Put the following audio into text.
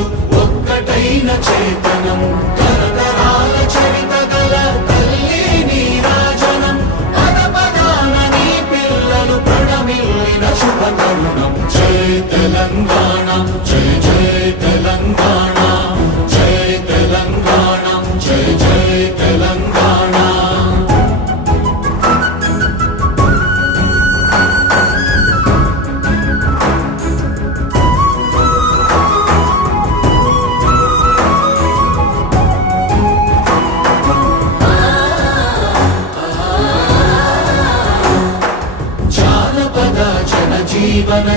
ప్రజలు ఒక్కటైన చేతనం తరతరాల చరిత గల తల్లి నీరాజనం పద పదాన నీ పిల్లలు ప్రణమిల్లిన శుభ తరుణం జై తెలంగాణ జై జై తెలంగాణ జై తెలంగాణ జై జై తెలంగాణ జీవన